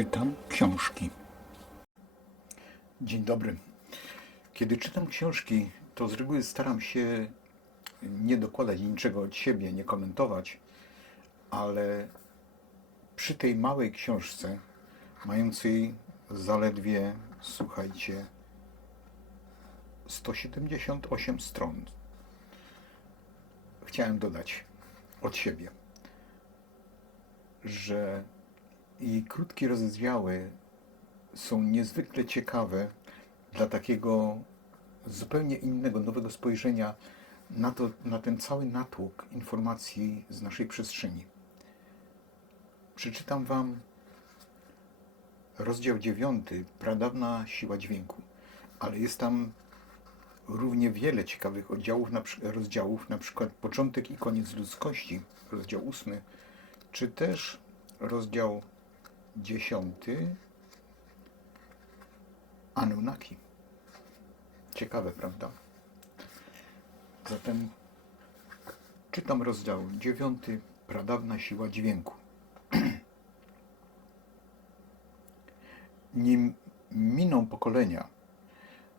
Czytam książki. Dzień dobry. Kiedy czytam książki, to z reguły staram się nie dokładać niczego od siebie, nie komentować, ale przy tej małej książce, mającej zaledwie, słuchajcie, 178 stron, chciałem dodać od siebie, że i krótkie rozdziały są niezwykle ciekawe dla takiego zupełnie innego, nowego spojrzenia na, to, na ten cały natłok informacji z naszej przestrzeni. Przeczytam Wam rozdział dziewiąty, Pradawna siła dźwięku, ale jest tam równie wiele ciekawych oddziałów, na, rozdziałów, na przykład Początek i koniec ludzkości, rozdział ósmy, czy też rozdział dziesiąty Anunnaki. Ciekawe, prawda? Zatem czytam rozdział dziewiąty Pradawna siła dźwięku. Nim miną pokolenia,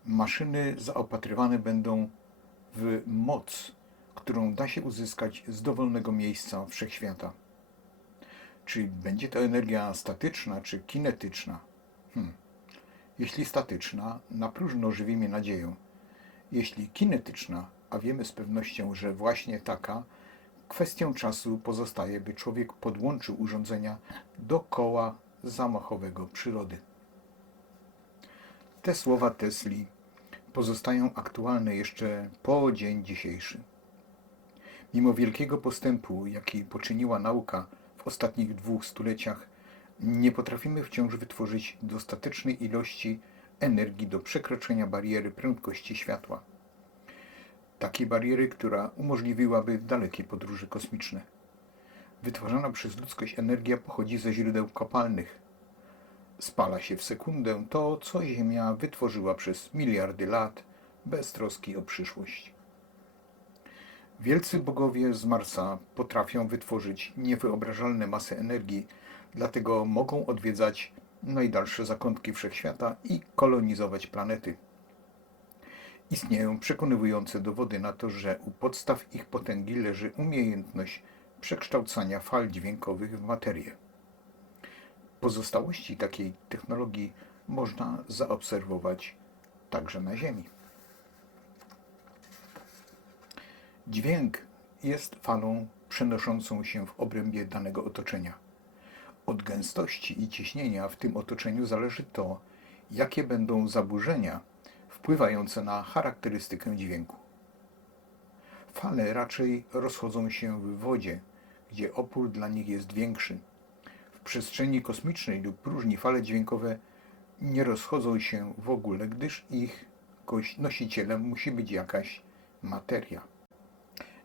maszyny zaopatrywane będą w moc, którą da się uzyskać z dowolnego miejsca wszechświata. Czy będzie to energia statyczna czy kinetyczna? Hmm. Jeśli statyczna, na próżno żywimy nadzieję. Jeśli kinetyczna, a wiemy z pewnością, że właśnie taka, kwestią czasu pozostaje, by człowiek podłączył urządzenia do koła zamachowego przyrody. Te słowa Tesli pozostają aktualne jeszcze po dzień dzisiejszy. Mimo wielkiego postępu, jaki poczyniła nauka w ostatnich dwóch stuleciach, nie potrafimy wciąż wytworzyć dostatecznej ilości energii do przekroczenia bariery prędkości światła. Takiej bariery, która umożliwiłaby dalekie podróże kosmiczne. Wytwarzana przez ludzkość energia pochodzi ze źródeł kopalnych. Spala się w sekundę to, co Ziemia wytworzyła przez miliardy lat, bez troski o przyszłość. Wielcy bogowie z Marsa potrafią wytworzyć niewyobrażalne masy energii, dlatego mogą odwiedzać najdalsze zakątki wszechświata i kolonizować planety. Istnieją przekonywujące dowody na to, że u podstaw ich potęgi leży umiejętność przekształcania fal dźwiękowych w materię. Pozostałości takiej technologii można zaobserwować także na Ziemi. Dźwięk jest falą przenoszącą się w obrębie danego otoczenia. Od gęstości i ciśnienia w tym otoczeniu zależy to, jakie będą zaburzenia wpływające na charakterystykę dźwięku. Fale raczej rozchodzą się w wodzie, gdzie opór dla nich jest większy. W przestrzeni kosmicznej lub próżni fale dźwiękowe nie rozchodzą się w ogóle, gdyż ich nosicielem musi być jakaś materia.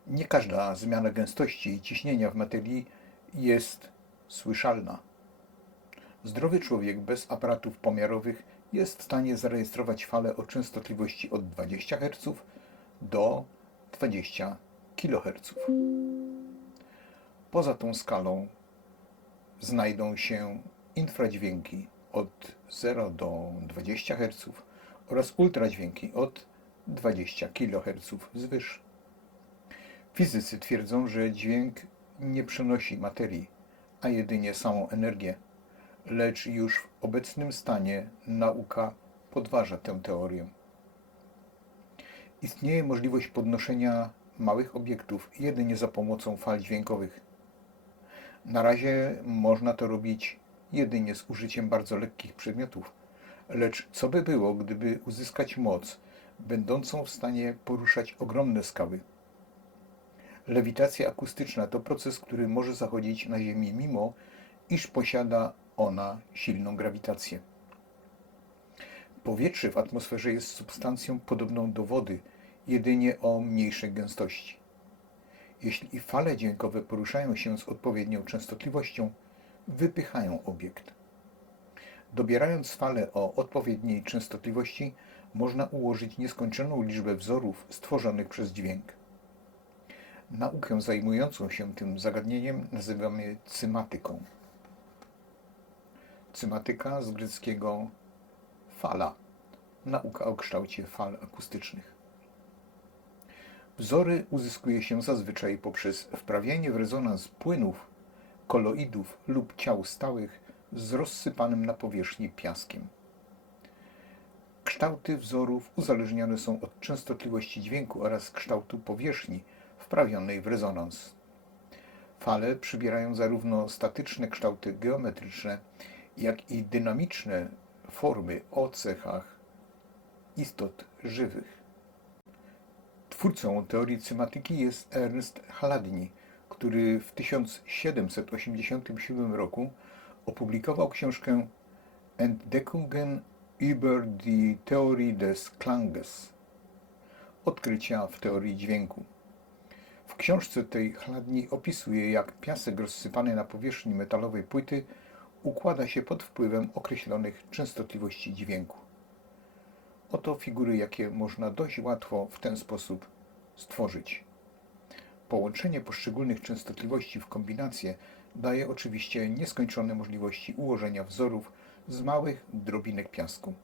Nie każda zmiana gęstości i ciśnienia w materii jest słyszalna. Zdrowy człowiek bez aparatów pomiarowych jest w stanie zarejestrować falę o częstotliwości od 20 Hz do 20 kHz. Poza tą skalą znajdą się infradźwięki od 0 do 20 Hz oraz ultradźwięki od 20 kHz wzwyż. Fizycy twierdzą, że dźwięk nie przenosi materii, a jedynie samą energię, lecz już w obecnym stanie nauka podważa tę teorię. Istnieje możliwość podnoszenia małych obiektów jedynie za pomocą fal dźwiękowych. Na razie można to robić jedynie z użyciem bardzo lekkich przedmiotów, lecz co by było, gdyby uzyskać moc będącą w stanie poruszać ogromne skały? Lewitacja akustyczna to proces, który może zachodzić na Ziemi, mimo iż posiada ona silną grawitację. Powietrze w atmosferze jest substancją podobną do wody, jedynie o mniejszej gęstości. Jeśli fale dźwiękowe poruszają się z odpowiednią częstotliwością, wypychają obiekt. Dobierając fale o odpowiedniej częstotliwości, można ułożyć nieskończoną liczbę wzorów stworzonych przez dźwięk. Naukę zajmującą się tym zagadnieniem nazywamy cymatyką. cymatyka z greckiego fala, nauka o kształcie fal akustycznych. Wzory uzyskuje się zazwyczaj poprzez wprawianie w rezonans płynów, koloidów lub ciał stałych z rozsypanym na powierzchni piaskiem. Kształty wzorów uzależnione są od częstotliwości dźwięku oraz kształtu powierzchni wprawionej w rezonans. Fale przybierają zarówno statyczne kształty geometryczne, jak i dynamiczne formy o cechach istot żywych. Twórcą teorii cymatyki jest Ernst Chladni, który w 1787 roku opublikował książkę Entdeckungen über die Theorie des Klanges odkrycia w teorii dźwięku. W książce tej Chladni opisuje, jak piasek rozsypany na powierzchni metalowej płyty układa się pod wpływem określonych częstotliwości dźwięku. Oto figury, jakie można dość łatwo w ten sposób stworzyć. Połączenie poszczególnych częstotliwości w kombinację daje oczywiście nieskończone możliwości ułożenia wzorów z małych drobinek piasku.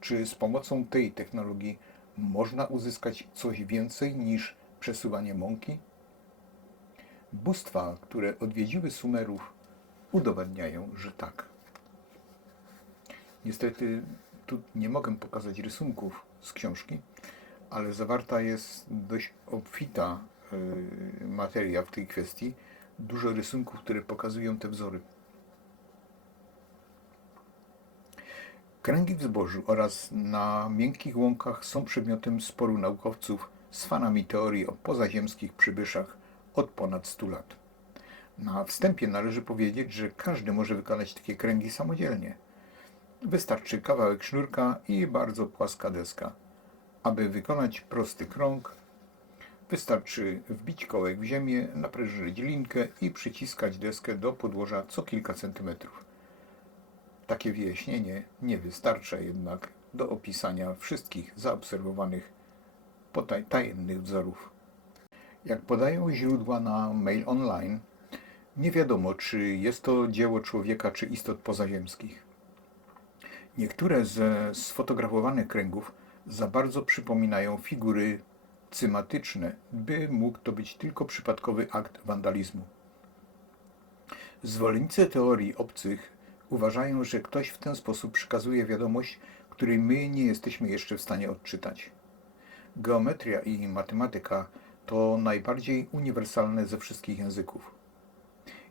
Czy z pomocą tej technologii można uzyskać coś więcej niż przesuwanie mąki? Bóstwa, które odwiedziły Sumerów, udowadniają, że tak. Niestety tu nie mogę pokazać rysunków z książki, ale zawarta jest dość obfita y, materia w tej kwestii. Dużo rysunków, które pokazują te wzory. Kręgi w zbożu oraz na miękkich łąkach są przedmiotem sporu naukowców z fanami teorii o pozaziemskich przybyszach od ponad 100 lat. Na wstępie należy powiedzieć, że każdy może wykonać takie kręgi samodzielnie. Wystarczy kawałek sznurka i bardzo płaska deska. Aby wykonać prosty krąg, wystarczy wbić kołek w ziemię, naprężyć linkę i przyciskać deskę do podłoża co kilka centymetrów. Takie wyjaśnienie nie wystarcza jednak do opisania wszystkich zaobserwowanych potaj- tajemnych wzorów. Jak podają źródła na Mail Online, nie wiadomo, czy jest to dzieło człowieka, czy istot pozaziemskich. Niektóre ze sfotografowanych kręgów za bardzo przypominają figury cymatyczne, by mógł to być tylko przypadkowy akt wandalizmu. Zwolennicy teorii obcych uważają, że ktoś w ten sposób przekazuje wiadomość, której my nie jesteśmy jeszcze w stanie odczytać. Geometria i matematyka to najbardziej uniwersalne ze wszystkich języków.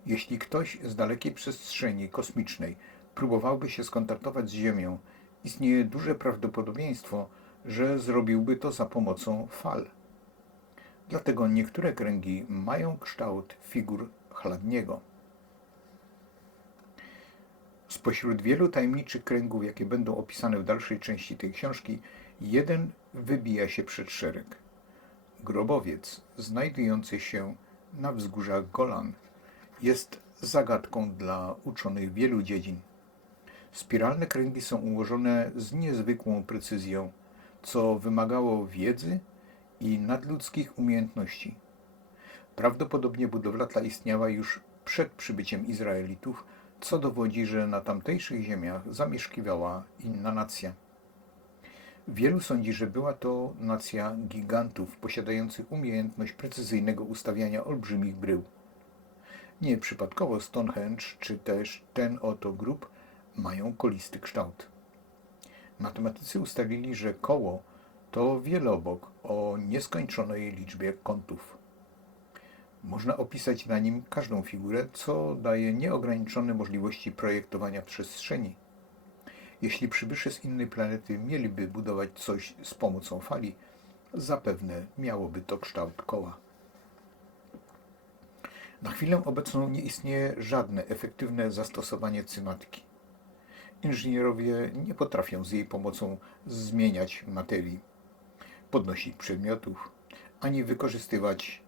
Jeśli ktoś z dalekiej przestrzeni kosmicznej próbowałby się skontaktować z Ziemią, istnieje duże prawdopodobieństwo, że zrobiłby to za pomocą fal. Dlatego niektóre kręgi mają kształt figur chladniego. Spośród wielu tajemniczych kręgów, jakie będą opisane w dalszej części tej książki, jeden wybija się przed szereg. Grobowiec, znajdujący się na wzgórzach Golan, jest zagadką dla uczonych wielu dziedzin. Spiralne kręgi są ułożone z niezwykłą precyzją, co wymagało wiedzy i nadludzkich umiejętności. Prawdopodobnie budowla ta istniała już przed przybyciem Izraelitów, co dowodzi, że na tamtejszych ziemiach zamieszkiwała inna nacja. Wielu sądzi, że była to nacja gigantów posiadających umiejętność precyzyjnego ustawiania olbrzymich brył. Nie przypadkowo Stonehenge czy też ten oto grób mają kolisty kształt. Matematycy ustalili, że koło to wielobok o nieskończonej liczbie kątów. Można opisać na nim każdą figurę, co daje nieograniczone możliwości projektowania przestrzeni. Jeśli przybysze z innej planety mieliby budować coś z pomocą fali, zapewne miałoby to kształt koła. Na chwilę obecną nie istnieje żadne efektywne zastosowanie cymatki. Inżynierowie nie potrafią z jej pomocą zmieniać materii, podnosić przedmiotów, ani wykorzystywać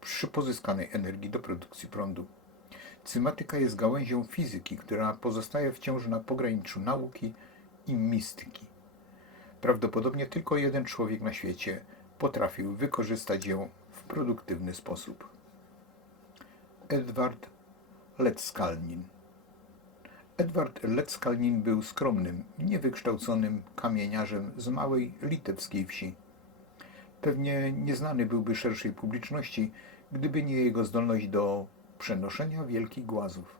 przy pozyskanej energii do produkcji prądu. Cymatyka jest gałęzią fizyki, która pozostaje wciąż na pograniczu nauki i mistyki. Prawdopodobnie tylko jeden człowiek na świecie potrafił wykorzystać ją w produktywny sposób. Edward Leckskalnin Edward Leckalnin był skromnym, niewykształconym kamieniarzem z małej litewskiej wsi. Pewnie nieznany byłby szerszej publiczności, gdyby nie jego zdolność do przenoszenia wielkich głazów.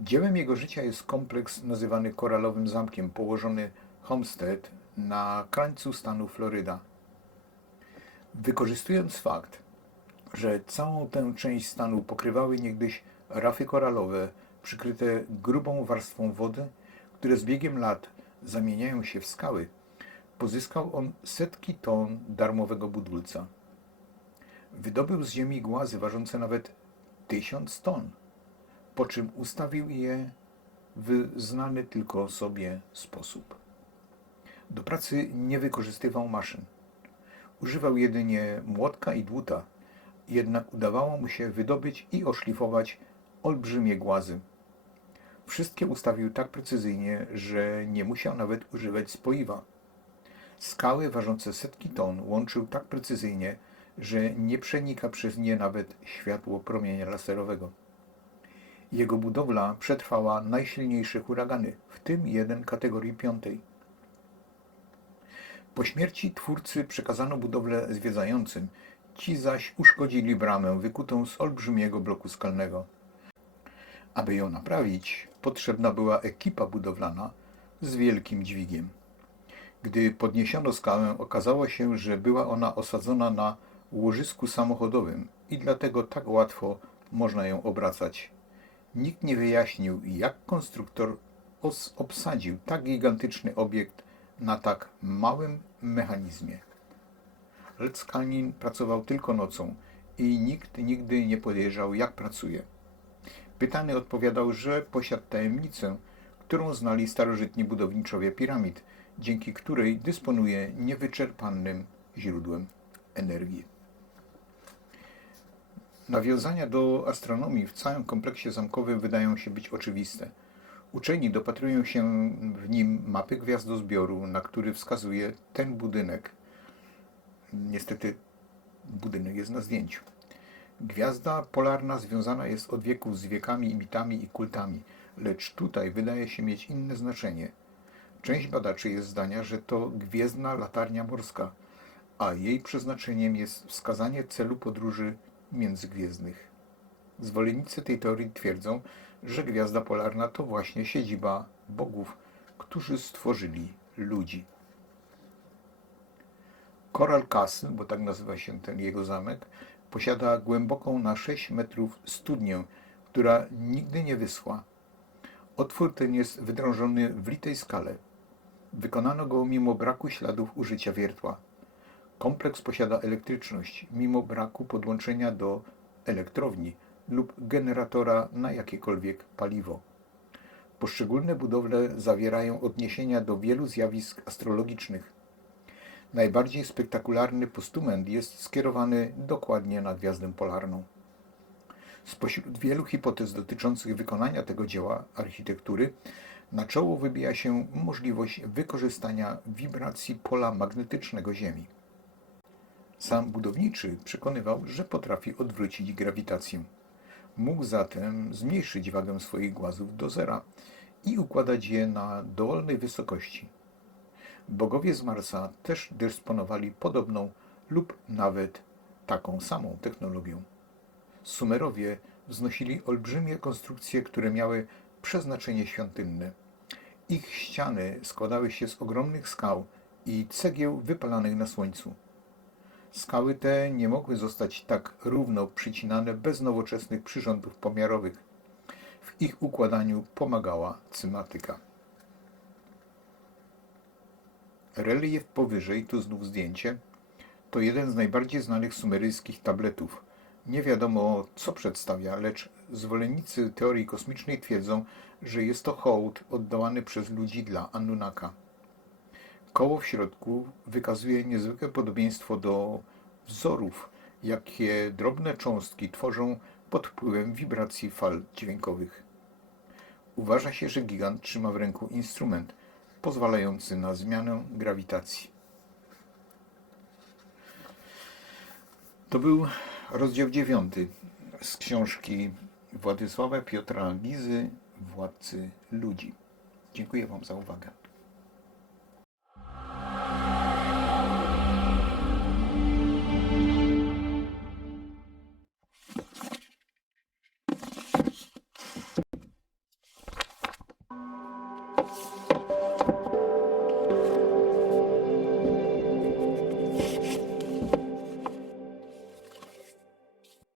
Dziełem jego życia jest kompleks nazywany Koralowym Zamkiem, położony Homestead na krańcu stanu Floryda. Wykorzystując fakt, że całą tę część stanu pokrywały niegdyś rafy koralowe przykryte grubą warstwą wody, które z biegiem lat zamieniają się w skały, pozyskał on setki ton darmowego budulca. Wydobył z ziemi głazy ważące nawet tysiąc ton, po czym ustawił je w znany tylko sobie sposób. Do pracy nie wykorzystywał maszyn. Używał jedynie młotka i dłuta, jednak udawało mu się wydobyć i oszlifować olbrzymie głazy. Wszystkie ustawił tak precyzyjnie, że nie musiał nawet używać spoiwa. Skały ważące setki ton łączył tak precyzyjnie, że nie przenika przez nie nawet światło promienia laserowego. Jego budowla przetrwała najsilniejsze huragany, w tym jeden kategorii piątej. Po śmierci twórcy przekazano budowlę zwiedzającym, ci zaś uszkodzili bramę wykutą z olbrzymiego bloku skalnego. Aby ją naprawić, potrzebna była ekipa budowlana z wielkim dźwigiem. Gdy podniesiono skałę, okazało się, że była ona osadzona na łożysku samochodowym i dlatego tak łatwo można ją obracać. Nikt nie wyjaśnił, jak konstruktor obsadził tak gigantyczny obiekt na tak małym mechanizmie. Leckalnin pracował tylko nocą i nikt nigdy nie podejrzał, jak pracuje. Pytany odpowiadał, że posiadł tajemnicę, którą znali starożytni budowniczowie piramid, dzięki której dysponuje niewyczerpanym źródłem energii. Nawiązania do astronomii w całym kompleksie zamkowym wydają się być oczywiste. Uczeni dopatrują się w nim mapy gwiazdozbioru, na który wskazuje ten budynek. Niestety budynek jest na zdjęciu. Gwiazda polarna związana jest od wieków z wiekami, mitami i kultami, lecz tutaj wydaje się mieć inne znaczenie. Część badaczy jest zdania, że to gwiezdna latarnia morska, a jej przeznaczeniem jest wskazanie celu podróży międzygwiezdnych. Zwolennicy tej teorii twierdzą, że gwiazda polarna to właśnie siedziba bogów, którzy stworzyli ludzi. Coral Castle, bo tak nazywa się ten jego zamek, posiada głęboką na 6 metrów studnię, która nigdy nie wyschła. Otwór ten jest wydrążony w litej skale. Wykonano go mimo braku śladów użycia wiertła. Kompleks posiada elektryczność, mimo braku podłączenia do elektrowni lub generatora na jakiekolwiek paliwo. Poszczególne budowle zawierają odniesienia do wielu zjawisk astrologicznych. Najbardziej spektakularny postument jest skierowany dokładnie na gwiazdę polarną. Spośród wielu hipotez dotyczących wykonania tego dzieła architektury, na czoło wybija się możliwość wykorzystania wibracji pola magnetycznego Ziemi. Sam budowniczy przekonywał, że potrafi odwrócić grawitację. Mógł zatem zmniejszyć wagę swoich głazów do zera i układać je na dowolnej wysokości. Bogowie z Marsa też dysponowali podobną lub nawet taką samą technologią. Sumerowie wznosili olbrzymie konstrukcje, które miały przeznaczenie świątynne. Ich ściany składały się z ogromnych skał i cegieł wypalanych na słońcu. Skały te nie mogły zostać tak równo przycinane bez nowoczesnych przyrządów pomiarowych. W ich układaniu pomagała cymatyka. Relief powyżej, tu znów zdjęcie, to jeden z najbardziej znanych sumeryjskich tabletów. Nie wiadomo, co przedstawia, lecz zwolennicy teorii kosmicznej twierdzą, że jest to hołd oddawany przez ludzi dla Anunnaka. Koło w środku wykazuje niezwykłe podobieństwo do wzorów, jakie drobne cząstki tworzą pod wpływem wibracji fal dźwiękowych. Uważa się, że gigant trzyma w ręku instrument pozwalający na zmianę grawitacji. To był rozdział dziewiąty z książki Władysława Piotra Gizy władcy ludzi. Dziękuję Wam za uwagę.